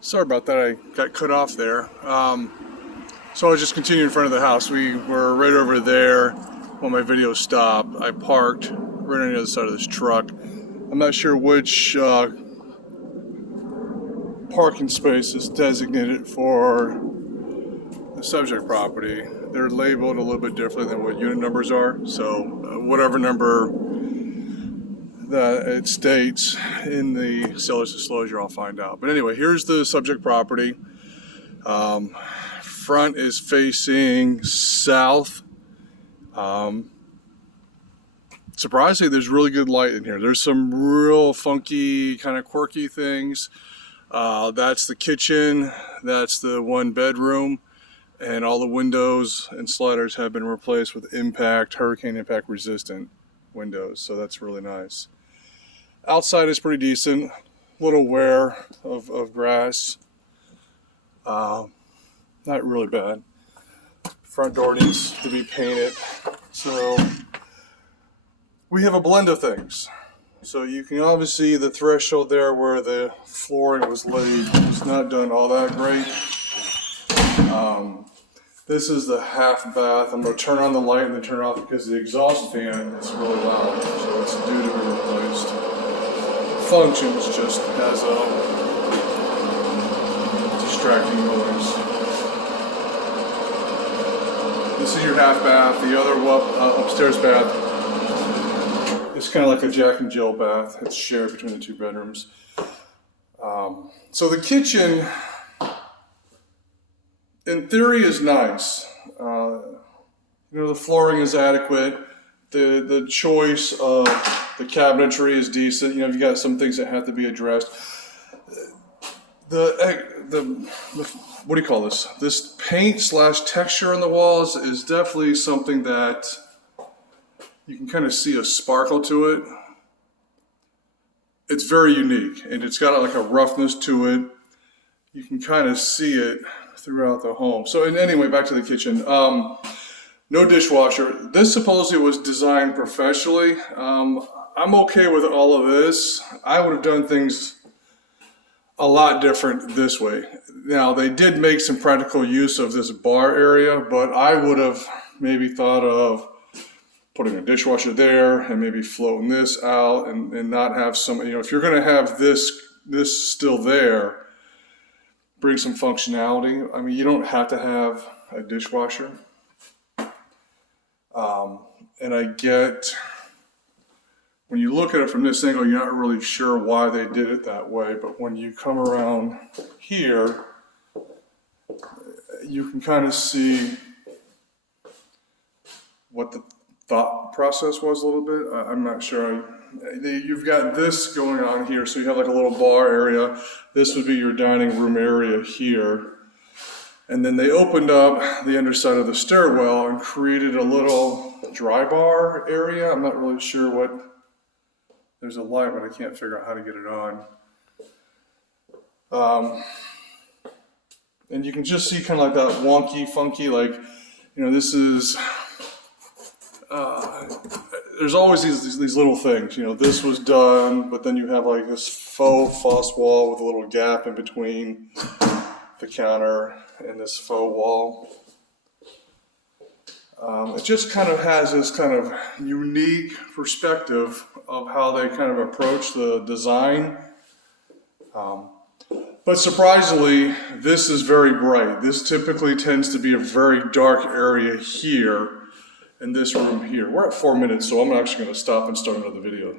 Sorry about that, I got cut off there. So I was just continuing in front of the house. We were right over there when my video stopped. I parked right on the other side of this truck. I'm not sure which parking space is designated for the subject property. They're labeled a little bit differently than what unit numbers are. So whatever number that it states in the seller's disclosure, I'll find out. But anyway, here's the subject property. Front is facing south. Surprisingly, there's really good light in here. There's some real funky, kind of quirky things. That's the kitchen. That's the one bedroom. And all the windows and sliders have been replaced with hurricane impact resistant windows. So that's really nice. Outside is pretty decent. Little wear of grass. Not really bad. Front door needs to be painted. So we have a blend of things. So you can obviously see the threshold there where the flooring was laid. It's not done all that great. This is the half bath. I'm going to turn on the light and then turn it off because the exhaust fan is really loud. So it's due to be replaced. Functions just as a distracting noise. This is your half bath. The other upstairs bath is kind of like a Jack and Jill bath. It's shared between the two bedrooms. So the kitchen, in theory, is nice. The flooring is adequate. The choice of the cabinetry is decent. You've got some things that have to be addressed. The what do you call this? This paint / texture on the walls is definitely something that you can kind of see a sparkle to it. It's very unique, and it's got like a roughness to it. You can kind of see it throughout the home. So, anyway, back to the kitchen. No dishwasher. This supposedly was designed professionally. I'm okay with all of this. I would have done things a lot different this way. Now, they did make some practical use of this bar area, but I would have maybe thought of putting a dishwasher there and maybe floating this out and not have some, if you're going to have this still there, bring some functionality. I mean, you don't have to have a dishwasher. And I get, when you look at it from this angle, you're not really sure why they did it that way. But when you come around here, you can kind of see what the thought process was a little bit. I'm not sure. You've got this going on here, so you have like a little bar area. This would be your dining room area here. And then they opened up the underside of the stairwell and created a little dry bar area. I'm not really sure what, there's a light, but I can't figure out how to get it on. And you can just see kind of like that wonky, funky, like, this is, there's always these little things, this was done, but then you have like this faux foss wall with a little gap in between the counter and this faux wall. It just kind of has this kind of unique perspective of how they kind of approach the design. But surprisingly, this is very bright. This typically tends to be a very dark area here in this room here. We're at 4 minutes, so I'm actually going to stop and start another video.